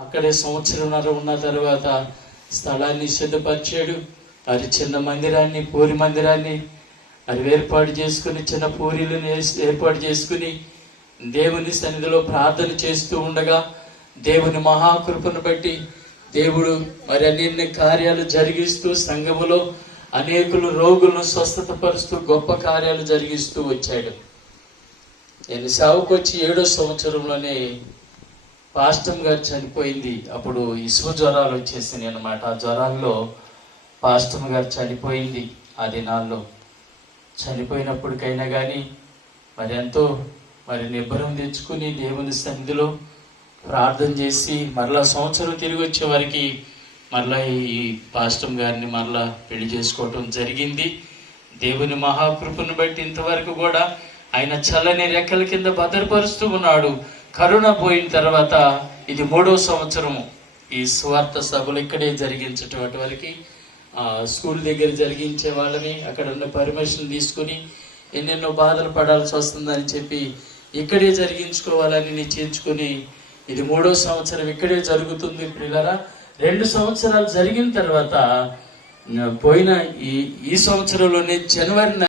అక్కడే సంవత్సరంన్నర ఉన్న తర్వాత స్థలాన్ని సిద్ధపరిచాడు. అది చిన్న మందిరాన్ని, పూరి మందిరాన్ని అది ఏర్పాటు చేసుకుని, చిన్న పూరీలను ఏర్పాటు చేసుకుని దేవుని సన్నిధిలో ప్రార్థన చేస్తూ ఉండగా దేవుని మహాకృపను బట్టి దేవుడు మరి అన్ని కార్యాలు జరిగిస్తూ సంఘములో అనేకులు రోగులను స్వస్థత పరుస్తూ గొప్ప కార్యాలు జరిగిస్తూ వచ్చాడు. నేను సేవకు వచ్చి 7వ సంవత్సరంలోనే పాస్టమ్ గారు చనిపోయింది. అప్పుడు ఇసుక జ్వరాలు వచ్చేసినాయి అనమాట. ఆ జ్వరాల్లో పాస్టమ్ గారు చనిపోయింది. ఆ దినాల్లో చనిపోయినప్పటికైనా కానీ మరి ఎంతో నిబ్బరం తెచ్చుకుని దేవుని సన్నిధిలో ప్రార్థన చేసి మరలా సంవత్సరం తిరిగి వచ్చే వారికి మరలా ఈ పాస్టమ్ గారిని మరలా పెళ్లి చేసుకోవటం జరిగింది. దేవుని మహాకృపను బట్టి ఇంతవరకు కూడా ఆయన చల్లని రెక్కల కింద భద్రపరుస్తూ ఉన్నాడు. కరోనా పోయిన తర్వాత ఇది 3వ సంవత్సరము ఈ స్వార్థ సభలు ఇక్కడే జరిగించేటువంటి వారికి స్కూల్ దగ్గర జరిగించే వాళ్ళని అక్కడ ఉన్న పర్మిషన్ తీసుకుని ఎన్నెన్నో బాధలు పడాల్సి వస్తుందని చెప్పి ఇక్కడే జరిగించుకోవాలని నిశ్చయించుకుని ఇది 3వ సంవత్సరం ఇక్కడే జరుగుతుంది. పిల్లరా 2 సంవత్సరాలు జరిగిన తర్వాత పోయిన ఈ సంవత్సరంలోనే జనవరి